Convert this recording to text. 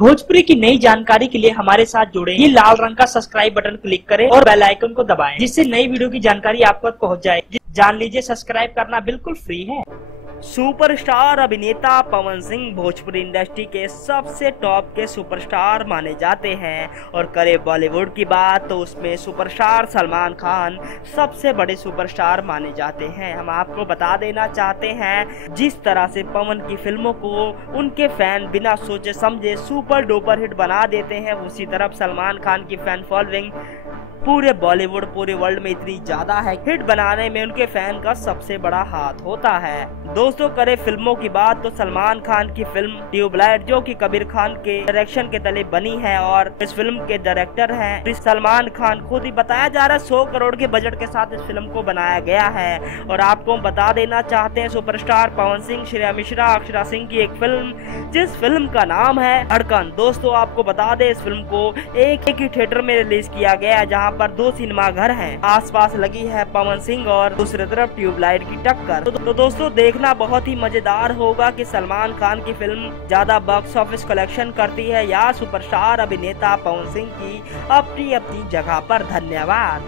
भोजपुरी की नई जानकारी के लिए हमारे साथ जुड़े। ये लाल रंग का सब्सक्राइब बटन क्लिक करें और बेल आइकन को दबाएं, जिससे नई वीडियो की जानकारी आप तक पहुंच जाए। जान लीजिए, सब्सक्राइब करना बिल्कुल फ्री है। सुपरस्टार अभिनेता पवन सिंह भोजपुरी इंडस्ट्री के सबसे टॉप के सुपरस्टार माने जाते हैं और करे बॉलीवुड की बात तो उसमें सुपरस्टार सलमान खान सबसे बड़े सुपरस्टार माने जाते हैं। हम आपको बता देना चाहते हैं, जिस तरह से पवन की फिल्मों को उनके फैन बिना सोचे समझे सुपर डुपर हिट बना देते हैं, उसी तरफ सलमान खान की फैन फॉलोइंग पूरे बॉलीवुड पूरे वर्ल्ड में इतनी ज्यादा है, हिट बनाने में उनके फैन का सबसे बड़ा हाथ होता है। दोस्तों, करे फिल्मों की बात तो सलमान खान की फिल्म ट्यूबलाइट, जो कि कबीर खान के डायरेक्शन के तले बनी है और इस फिल्म के डायरेक्टर हैं सलमान खान खुद ही। बताया जा रहा है 100 करोड़ के बजट के साथ इस फिल्म को बनाया गया है। और आपको बता देना चाहते हैं, सुपरस्टार पवन सिंह, श्रेया मिश्रा, अक्षरा सिंह की एक फिल्म, जिस फिल्म का नाम है धड़कन। दोस्तों, आपको बता दें, इस फिल्म को एक ही थिएटर में रिलीज किया गया, जहाँ पर 2 सिनेमा घर हैं। आसपास लगी है पवन सिंह और दूसरी तरफ ट्यूबलाइट की टक्कर। तो दोस्तों, देखना बहुत ही मजेदार होगा कि सलमान खान की फिल्म ज्यादा बॉक्स ऑफिस कलेक्शन करती है या सुपरस्टार अभिनेता पवन सिंह की अपनी अपनी जगह पर। धन्यवाद।